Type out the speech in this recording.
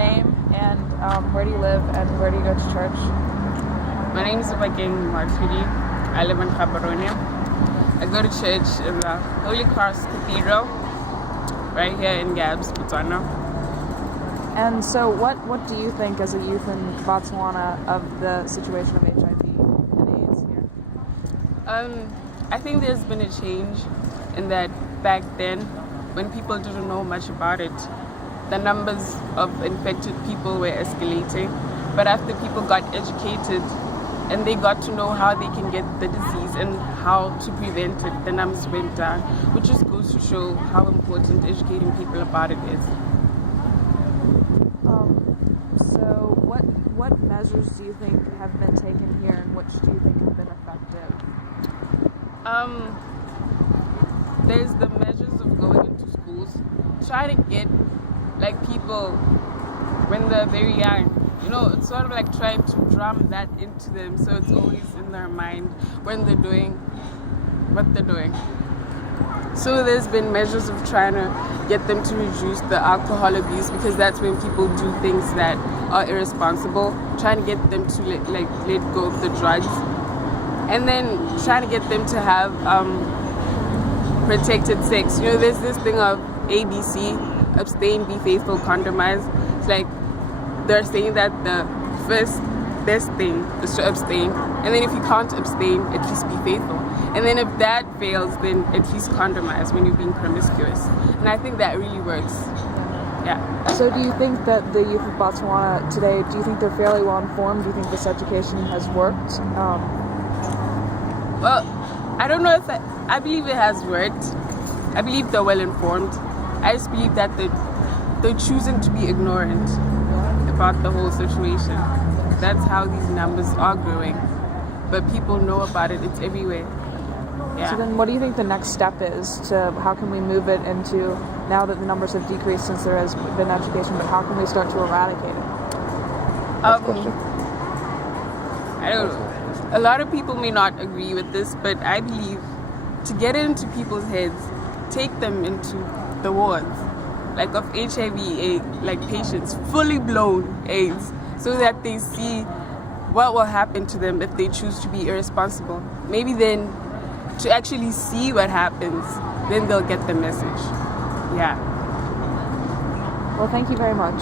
name and where do you live and where do you go to church? My name is DBakeng. I live in Gaborone. I go to church in the Holy Cross Cathedral right here in Gabs, Botswana. And so what do you think as a youth in Botswana of the situation of HIV and AIDS here? I think there's been a change in that back then when people didn't know much about it, the numbers of infected people were escalating. But after people got educated and they got to know how they can get the disease and how to prevent it, the numbers went down, which just goes to show how important educating people about it is. So what measures do you think have been taken here and which do you think have been effective? There's the measures of going into schools, trying to get people when they're very young, it's sort of like trying to drum that into them so it's always in their mind when they're doing what they're doing. So there's been measures of trying to get them to reduce the alcohol abuse because that's when people do things that are irresponsible, trying to get them to let go of the drugs, and then trying to get them to have protected sex. There's this thing of ABC, abstain, be faithful, condomize. It's like they're saying that the first best thing is to abstain, and then if you can't abstain, at least be faithful. And then if that fails, then at least condomize when you're being promiscuous. And I think that really works. Yeah. So do you think that the youth of Botswana today, do you think they're fairly well informed? Do you think this education has worked? Well, I don't know if I believe it has worked. I believe they're well informed. I just believe that they're choosing to be ignorant about the whole situation. That's how these numbers are growing. But people know about it. It's everywhere. Yeah. So then what do you think the next step is to how can we move it into, now that the numbers have decreased since there has been education, but how can we start to eradicate it? I don't know. A lot of people may not agree with this, but I believe to get it into people's heads, take them into the wards, of HIV patients, fully blown AIDS, so that they see what will happen to them if they choose to be irresponsible. Maybe then to actually see what happens, then they'll get the message. Yeah. Well, thank you very much.